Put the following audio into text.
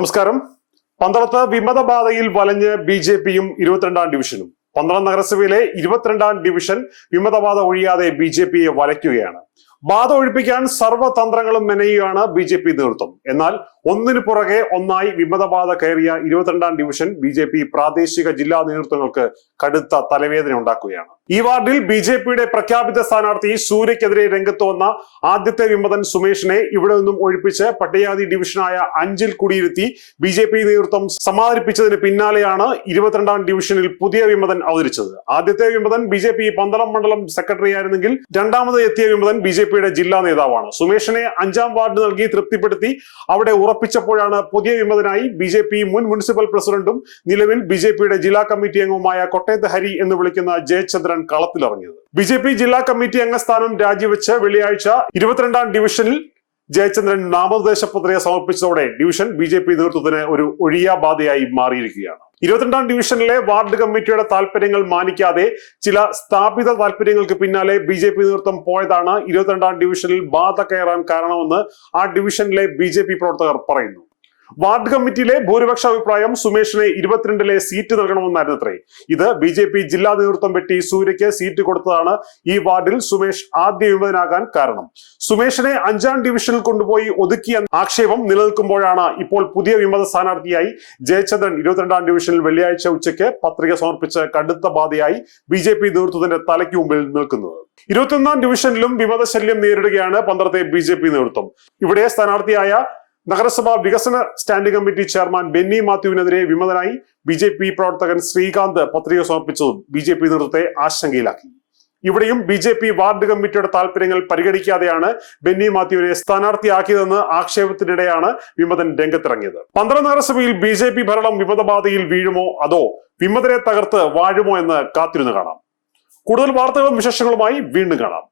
നമസ്കാരം. പന്തളത്ത് വിമതബാധയിൽ വലഞ്ഞ് B J പിയും ഇരുപത്തിരണ്ടാം ഡിവിഷനും. പന്തളം നഗരസഭയിലെ ഇരുപത്തിരണ്ടാം ഡിവിഷൻ വിമതബാധ ഒഴിയാതെ ബി ജെ പിയെ വലയ്ക്കുകയാണ്. ബാധ ഒഴിപ്പിക്കാൻ സർവതന്ത്രങ്ങളും മെനയുകയാണ് ബി ജെ പി നേതൃത്വം. എന്നാൽ ഒന്നിനു പുറകെ ഒന്നായി വിമതബാധ കയറിയ ഇരുപത്തിരണ്ടാം ഡിവിഷൻ ബി ജെ പി പ്രാദേശിക ജില്ലാ നേതൃത്വങ്ങൾക്ക് കടുത്ത തലവേദന ഉണ്ടാക്കുകയാണ്. ഈ വാർഡിൽ ബി ജെ പിയുടെ പ്രഖ്യാപിത സ്ഥാനാർത്ഥി സൂര്യക്കെതിരെ രംഗത്ത് വന്ന ആദ്യത്തെ വിമതൻ സുമേഷിനെ ഇവിടെ നിന്നും ഒഴിപ്പിച്ച് പട്ടികജാതി ഡിവിഷനായ അഞ്ചിൽ കുടിയിരുത്തി ബി ജെ പി നേതൃത്വം സമാധാനിപ്പിച്ചതിന് പിന്നാലെയാണ് ഇരുപത്തിരണ്ടാം ഡിവിഷനിൽ പുതിയ വിമതൻ അവതരിച്ചത്. ആദ്യത്തെ വിമതൻ ബി ജെ പി പന്തളം മണ്ഡലം സെക്രട്ടറി ആയിരുന്നെങ്കിൽ രണ്ടാമത് എത്തിയ വിമതൻ ബി ജെ പിയുടെ ജില്ലാ നേതാവാണ്. സുമേഷിനെ അഞ്ചാം വാർഡ് നൽകി തൃപ്തിപ്പെടുത്തി അവിടെ ഉറപ്പിച്ചപ്പോഴാണ് പുതിയ വിമതനായി ബി ജെ പി മുൻ മുനിസിപ്പൽ പ്രസിഡന്റും നിലവിൽ ബി ജെ പിയുടെ ജില്ലാ കമ്മിറ്റി അംഗവുമായ കൊട്ടയത്ത് ഹരി എന്ന് വിളിക്കുന്ന ജയചന്ദ്രൻ കളത്തിലിറങ്ങിയത്. ബി ജെ പി ജില്ലാ കമ്മിറ്റി അംഗ സ്ഥാനം രാജിവെച്ച് വെള്ളിയാഴ്ച ഇരുപത്തിരണ്ടാം ഡിവിഷനിൽ ജയചന്ദ്രൻ നാമനിർദ്ദേശ പത്രിക സമർപ്പിച്ചതോടെ ഡിവിഷൻ ബി ജെ പി നേതൃത്വത്തിന് ഒരു ഒഴിയാബാധയായി മാറിയിരിക്കുകയാണ്. ഇരുപത്തിരണ്ടാം ഡിവിഷനിലെ വാർഡ് കമ്മിറ്റിയുടെ താല്പര്യങ്ങൾ മാനിക്കാതെ ചില സ്ഥാപിത താല്പര്യങ്ങൾക്ക് പിന്നാലെ ബി ജെ പി നേതൃത്വം പോയതാണ് ഇരുപത്തിരണ്ടാം ഡിവിഷനിൽ ബാധ കയറാൻ കാരണമെന്ന് ആ ഡിവിഷനിലെ ബി പ്രവർത്തകർ പറയുന്നു. വാർഡ് കമ്മിറ്റിയിലെ ഭൂരിപക്ഷ അഭിപ്രായം സുമേഷിനെ ഇരുപത്തിരണ്ടിലെ സീറ്റ് നൽകണമെന്നായിരുന്നു അത്രേ ഇത് ബി ജെ പി ജില്ലാ നേതൃത്വം വെട്ടി സൂര്യയ്ക്ക് സീറ്റ് കൊടുത്തതാണ് ഈ വാർഡിൽ സുമേഷ് ആദ്യ വിമതനാകാൻ കാരണം. സുമേഷിനെ അഞ്ചാം ഡിവിഷനിൽ കൊണ്ടുപോയി ഒതുക്കിയ ആക്ഷേപം നിലനിൽക്കുമ്പോഴാണ് ഇപ്പോൾ പുതിയ വിമത സ്ഥാനാർത്ഥിയായി ജയചന്ദ്രൻ ഇരുപത്തിരണ്ടാം ഡിവിഷനിൽ വെള്ളിയാഴ്ച ഉച്ചയ്ക്ക് പത്രിക സമർപ്പിച്ച് കടുത്ത ബാധയായി ബി ജെ പി നേതൃത്വത്തിന്റെ തലയ്ക്ക് മുമ്പിൽ നിൽക്കുന്നത്. ഇരുപത്തിയൊന്നാം ഡിവിഷനിലും വിമത ശല്യം നേരിടുകയാണ് പന്ത്രത്തെ ബി ജെ പി നേതൃത്വം. ഇവിടെ സ്ഥാനാർത്ഥിയായ നഗരസഭാ വികസന സ്റ്റാൻഡിംഗ് കമ്മിറ്റി ചെയർമാൻ ബെന്നി മാത്യുവിനെതിരെ വിമതനായി ബി ജെ പി പ്രവർത്തകൻ ശ്രീകാന്ത് പത്രിക സമർപ്പിച്ചതും ബി ജെ പി നേതൃത്വത്തെ ആശങ്കയിലാക്കി. ഇവിടെയും ബി ജെ പി വാർഡ് കമ്മിറ്റിയുടെ താല്പര്യങ്ങൾ പരിഗണിക്കാതെയാണ് ബെന്നി മാത്യുവിനെ സ്ഥാനാർത്ഥിയാക്കിയതെന്ന് ആക്ഷേപത്തിനിടെയാണ് വിമതൻ രംഗത്തിറങ്ങിയത്. പന്ത്രണ്ട് നഗരസഭയിൽ ബി ജെ പി ഭരണം വിമതബാധയിൽ വീഴുമോ? അതോ വിമതരെ തകർത്ത് വാഴുമോ എന്ന് കാത്തിരുന്ന് കാണാം. കൂടുതൽ വാർത്തകളും വിശേഷങ്ങളുമായി വീണ്ടും കാണാം.